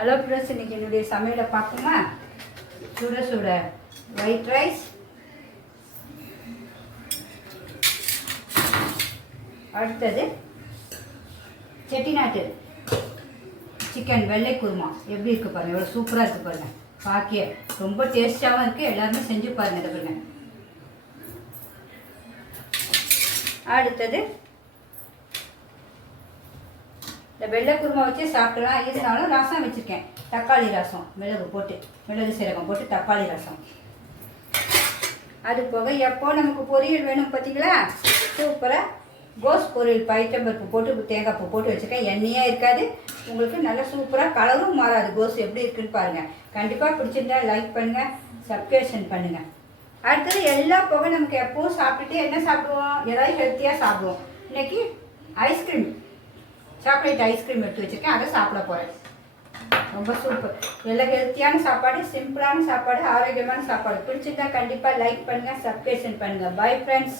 Hello friends, இன்றைக்கி என்னுடைய சமையலை பார்க்குமா? சுட சுட ஒயிட் ரைஸ், அடுத்தது செட்டிநாட்டு சிக்கன் வெள்ளை குருமா. எப்படி இருக்குது பாருங்கள், எவ்வளோ சூப்பராக இருக்குது பாருங்கள். பாக்கிய ரொம்ப டேஸ்ட்டாகவும் இருக்குது. எல்லாருமே செஞ்சு பாருங்கள். இதை பாருங்கள். அடுத்தது இந்த வெள்ளை குருமா வச்சு சாப்பிடலாம். இருந்தாலும் ரசம் வச்சுருக்கேன், தக்காளி ரசம், மிளகு சீரகம் போட்டு தக்காளி ரசம். அது போக எப்போ நமக்கு பொரியல் வேணும் பார்த்தீங்களா, சூப்பராக கோஸ் பொரியல் பைத்தம்பருப்பு போட்டு தேங்காய் பூ போட்டு வச்சுருக்கேன். எண்ணெயாக இருக்காது, உங்களுக்கு நல்லா சூப்பராக கலரும் மாறாது. கோஸ் எப்படி இருக்குன்னு பாருங்கள். கண்டிப்பாக பிடிச்சிருந்தா லைக் பண்ணுங்கள், சப்ஸ்கிரிப்ஷன் பண்ணுங்கள். அடுத்தது எல்லா போக நமக்கு எப்போவும் சாப்பிட்டுட்டு என்ன சாப்பிடுவோம், ஏதாவது ஹெல்த்தியாக சாப்பிடுவோம். இன்றைக்கி ஐஸ்கிரீம், சாக்லேட் ஐஸ்கிரீம் எடுத்து வச்சுருக்கேன், அதை சாப்பிட போகிறேன். ரொம்ப சூப்பர். எல்லாம் ஹெல்த்தியான சாப்பாடு, சிம்பிளான சாப்பாடு, ஆரோக்கியமான சாப்பாடு. பிடிச்சிருந்தா கண்டிப்பாக லைக் பண்ணுங்கள், சப்ஸ்கிரிப்ஷன் பண்ணுங்கள். Bye friends.